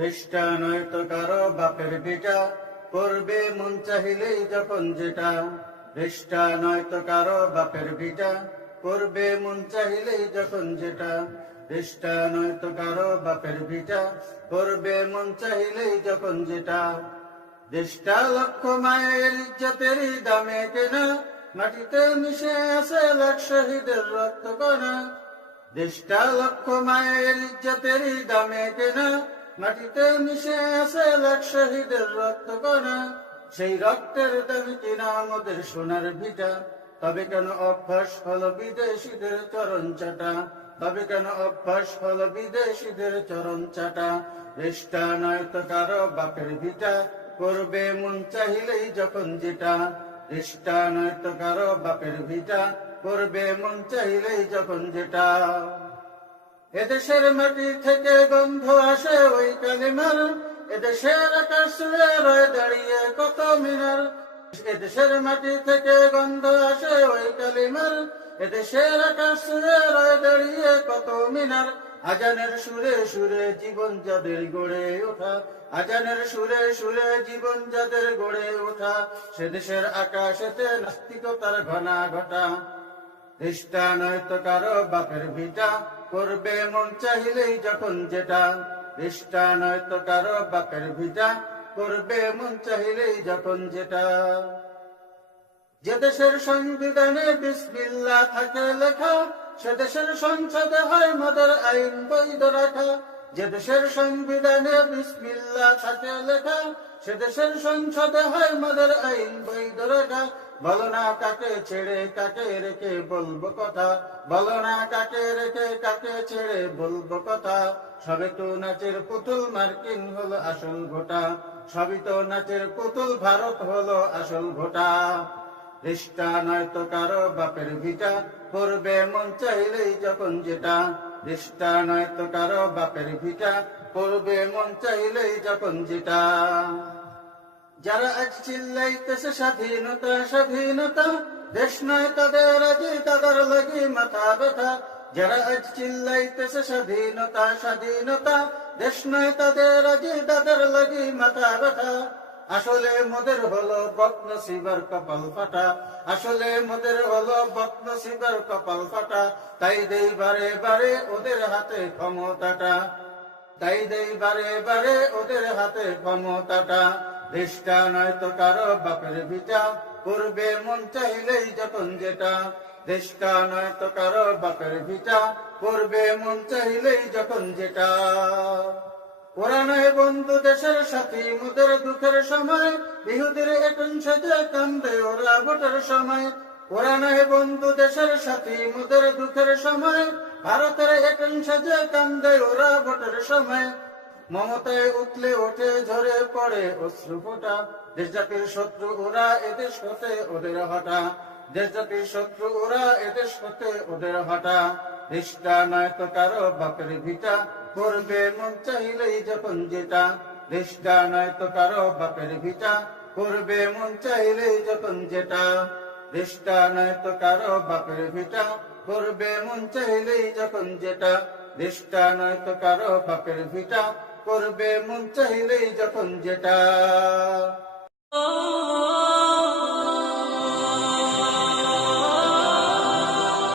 রেষ্টা নয়তো কারো বাপের ভিটা, করবে মন চাহিলেই যখন যেটা। রেষ্টা নয়তো কারো বাপের ভিটা, করবে মন চাহিলেই যখন যেটা। রেষ্টা নয়তো কারো বাপের ভিটা, করবে মন চাহিলেই যখন যেটা। দেশটা লক্ষ মায়ের ইজ্জতেরই দামে কেনা, মাটিতে মিশে আছে লাখ শহীদের রক্ত কণা। দেশটা লক্ষ মায়ের ইজ্জতেরই দামে কেনা, মাটিতে মিশে আছে লাখ শহীদের রক্ত কণা। সেই রক্তের দামে কিনা আমাদের সোনার ভিটা, তবে কেন অভ্যাস হলো বিদেশিদের চরণ চাটা। তবে কেন অভ্যাস হলো বিদেশিদের চরণ চাটা। রেষ্টা নয়তো কারো বাপের ভিটা, করবে মন চাহিলেই যখন যেটা। রেষ্টা নয়তো কারো বাপের ভিটা, করবে মন চাহিলেই যখন যেটা। এদেশের মাটি থেকে গন্ধ আসে ওই কালিমার, এদেশের আকাশ ছুঁয়ে রয়ে দাঁড়িয়ে কত মিনার। এদেশের মাটি থেকে গন্ধ আসে ওই কালিমার, এদেশের আকাশ ছুঁয়ে রয়ে দাঁড়িয়ে কত মিনার। আজানের সুরে সুরে জীবন যাদের গড়ে ওঠা, আজানের সুরে সুরে জীবন যাদের গড়ে ওঠা, সে দেশের আকাশেতে নাস্তিকতার ঘনা ঘটা। রেষ্টা নয়তো কারো বাপের ভিটা, করবে মন চাহিলেই যখন যেটা। রেষ্টা নয়তো কারো বাপের ভিটা, করবে মন চাহিলেই যখন যেটা। যে দেশের সংবিধানে বিসমিল্লাহ থাকে লেখা, সে দেশের সংসদে হয় মদের আইন বৈধ রাখা। যে দেশের সংবিধানে বিসমিল্লাহ থাকে লেখা, সে দেশের সংসদে হয় মদের আইন বৈধ রাখা। বলো না কাকে ছেড়ে কাকে রেখে বলবো কথা, বলো না কাকে রেখে কাকে ছেড়ে বলবো কথা। সবে তো নাচের পুতুল মার্কিন হলো আসল ঘোটা, সবই তো নাচের পুতুল ভারত হলো আসল ঘোটা। রেষ্টা নয়তো কারো বাপের ভিটা, করবে মন চাইলেই যখন যেটা। রেষ্টা নয়তো কারো বাপের ভিটা, করবে মন চাইলেই যখন যেটা। যারা আজ চিল্লাইতেছে স্বাধীনতা স্বাধীনতা, দেশ নয় তাদের আজই তাদের লাগি মাথা ব্যথা। যারা আজ চিল্লাইতেছে স্বাধীনতা স্বাধীনতা, দেশ নয় তাদের আজই তাদের লাগি মাথা ব্যথা। আসলে মোদের হলো বদনসিবের কপাল ফাটা, আসলে মোদের হলো বদনসিবের কপাল ফাটা। তাই দেই বারে বারে ওদের হাতে ক্ষমতাটা, তাই দেই বারে বারে ওদের হাতে ক্ষমতাটা। রেষ্টা নয়তো কারো বাপের ভিটা, করবে মন চাইলেই যখন যেটা। রেষ্টা নয়তো কারো বাপের ভিটা, করবে মন চাইলেই যখন যেটা। ওরা নয় বন্ধু দেশের সাথী মোদের দুঃখের সময়, ইহুদির এখন সেজে কান্দে ওরা ভোটের সময়। ওরা নয় বন্ধু দেশের সাথী মোদের দুঃখের সময়, ভারতের এখন সেজে কান্দে ওরা ভোটের সময়। মমতায় উঠলে ওঠে ঝরে পড়ে অশ্রু ফোঁটা, দেশ জাতির শত্রু ওরা এদেশ হতে ওদের হটা। দেশ জাতির শত্রু ওরা এদেশ হতে ওদের হটা। রেষ্টা নয়তো কারো বাপের ভিটা, করবে মন চাইলেই যখন যেটা। রেষ্টা নয়তো কারো বাপের ভিটা, করবে মন চাইলেই যখন যেটা। রেষ্টা নয়তো কারো বাপের ভিটা, করবে মন চাইলেই যখন যেটা। রেষ্টা নয়তো কারো বাপের ভিটা, করবে মন চাইলেই যখন যেটা।